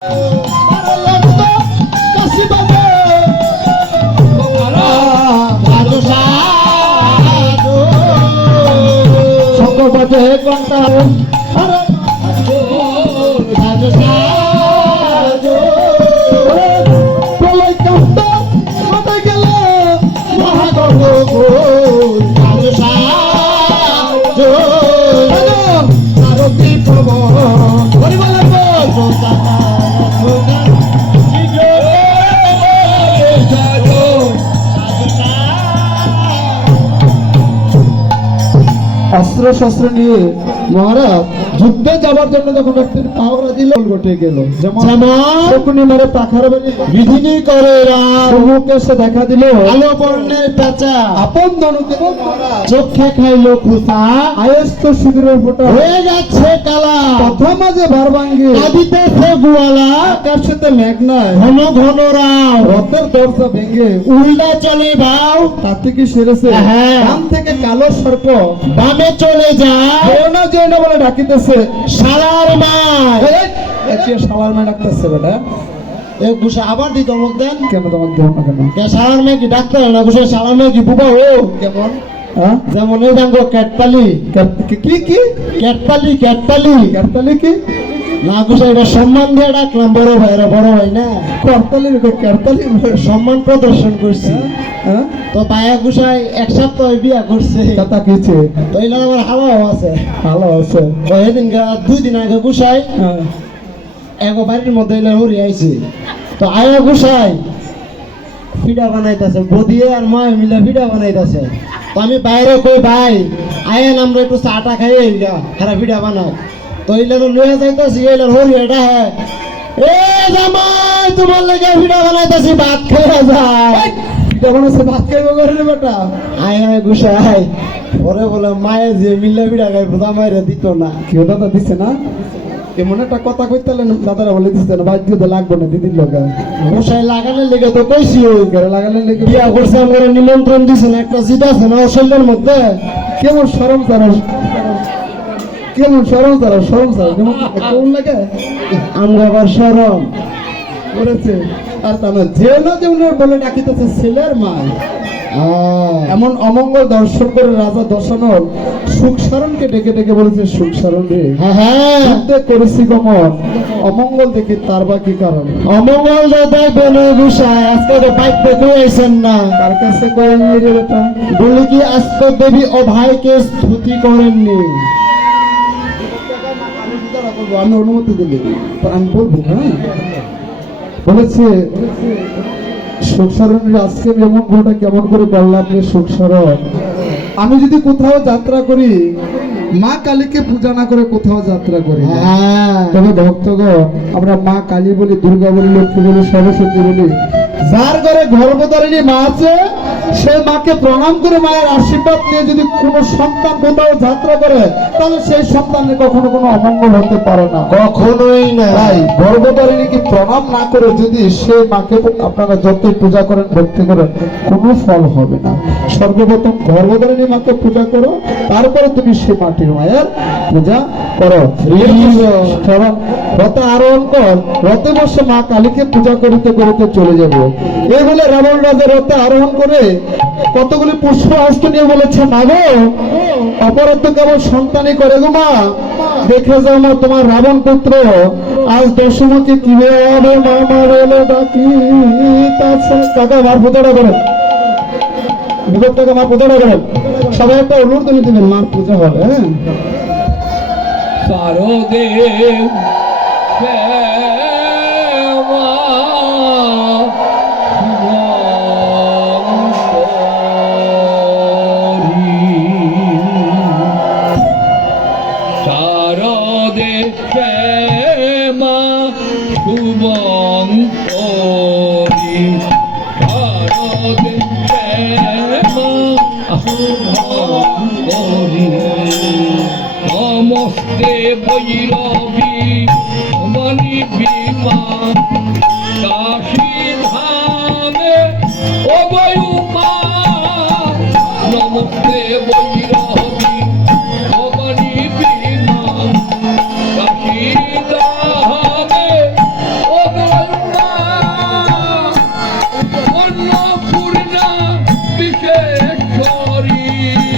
Oh. অস্ত্র শস্ত্র নিয়ে মহারাজ যুদ্ধে যাবার জন্য যখন ব্যক্তির পাওয়া দিল ঘটে গেল। যেমন পাখার বাড়ি বিধিনি করে সে দেখা দিল। আলো বর্ণের পেঁচা। আপন ধনুকে চোখে খাইলো খুসা আয়স্ত শিবিরের ফোটা। হয়ে যাচ্ছে কালা। মাঝে ভাঙ্গে। কাঁদিতেছে গুয়ালা আকাশেতে মেঘ নাই ঘন ঘন রাও রথের দরজা ভেঙে। উল্টা চলে ভাও তাতে কি সেরেছে। হ্যাঁ। থেকে কালো সর্প। বামে চলে যায় যেও না যেও না বলে ডাকিতেছে। শালার মা এই, এই, শালার মেয়ে ডাকতেছে বেটা। এ গুসা আবার দি ধমক দেন। কেন তোমাকে দেন না কেন? কে শালার মেয়ে কি ডাক্তার না গুসা শালার মেয়ে কি বুবা? ও কেমন? হ্যাঁ? যেমন এই জাঙ্গো ক্যাটপালি কি- কি? ক্যাটপালি ক্যাটপালি ক্যাটপালি কি? না গুসা এটা সম্মান দিয়ে ডাকলাম বড় ভাইরা বড় ভাই না? করতালি করতালি সম্মান প্রদর্শন করছি। হ্যাঁ তো পায়া গুসাই এক সপ্তাহ বিয়া করছে। কথা কিছে তো এইলা আমার হাওয়াও আছে। ভালো আছে। তো এদিন দুই দিন আগে গুসাই হ্যাঁ। এক বাড়ির মধ্যে এলা হরি আইছে। তো আয়া গুসাই ফিডা বানাইতেছে বদিয়ে আর মা মিলে ফিডা বানাইতেছে। তো আমি বাইরে কই ভাই আয়েন আমরা একটু চাটা খাইয়ে হেরা ফিডা বানাই তো এইলা লইয়া যাইতেছি এইলা হরি এটা হ্যাঁ এ জামাই তোমার লেগে ফিডা বানাইতেছি ভাত খাইয়া যায় যেমন আছে ভাত খাইব বেটা। আয় আয় গুসাই পরে বলে মায়ে যে মিল্লা ফিডা খাই জামাইরে দিত না। কেউ দাদা দিছে না? এমন একটা কথা কইতে দাদারা বলে দিচ্ছে না বাদ দিয়ে লাগবে না দিদির লগা। মশাই লাগানোর লেগে তো কইছি ওই। লাগালে লেগে বিয়া করছে আমার নিমন্ত্রণ দিছেন একটা জিত আছে না অশৈলের মধ্যে। কেমন সরম তারা। কেমন সরম তারা সরম তারা যেমন কেমন লাগে। আমরা আবার সরম। করেছে আর তা না যে না যে উনার বলে ডাকিতেছে ছেলের মা এমন অমঙ্গল দর্শন করে রাজা দশানল সুখ সারণকে ডেকে ডেকে বলেছে সুখ সারণ রে। হ্যাঁ হ্যাঁ। করেছি গমন অমঙ্গল দেখি তার বা কি কারণ? অমঙ্গল দাদাই বলে গুসাই আজকে তো না। তার কাছে করে নিয়ে রে বেটা? বলি কি আজকে দেবী ও ভাইকে স্তুতি করেননি। আমি অনুমতি দিলি। আমি বলব হ্যাঁ। বলেছে আজকে যেমন ভুলটা কেমন করে যে আমি যদি কোথাও যাত্রা করি মা কালীকে পূজা না করে কোথাও যাত্রা করি হ্যাঁ। তবে ভক্তগণ আমরা মা কালী বলি দুর্গা বলি লক্ষ্মী বলি সরস্বতী বলি। যার ঘরে গর্ভধারিণী মা আছে সে মাকে প্রণাম করে মায়ের আশীর্বাদ নিয়ে যদি কোনো সন্তান কোথাও যাত্রা করে তাহলে সেই সন্তানের কখনো কোনো অমঙ্গল হতে পারে না। কখনোই না। তাই গর্ভধারিণীকে প্রণাম না করে যদি সে মাকে আপনারা যতই পূজা করেন ভক্তি করেন কোনো ফল হবে না। সর্বপ্রথম গর্ভধারিণী মাকে পূজা করো তারপরে তুমি সে মাটির মায়ের পূজা করো। কারণ রথে আরোহণ কর রথে বসে মা কালীকে পূজা করিতে করিতে চলে যাব। এই বলে রাবণ রাজা রথে আরোহণ করে কতগুলি পুষ্প হস্ত নিয়ে বলেছে, মা গো, অপরাধ কেবল সন্তানই করে গো, মা। দেখে যাও মা, তোমার রাবণ পুত্র। আজ দশমকে কীভাবে মামা বলে ডাকি কাকা, মার পুজোটা করেন। বিগত কাকা, মার পুজোটা করেন। সবাই একটা অনুরোধ করে দিবেন, মার পূজা হবে হ্যাঁ? শ্যামা শুভঙ্করী শারদে শ্যামা শুভঙ্করী নমস্তে ভৈরবী Thank you.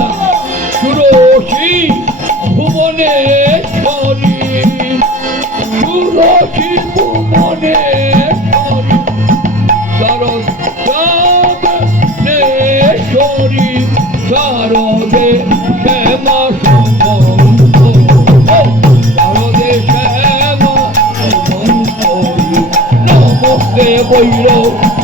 নমস্তে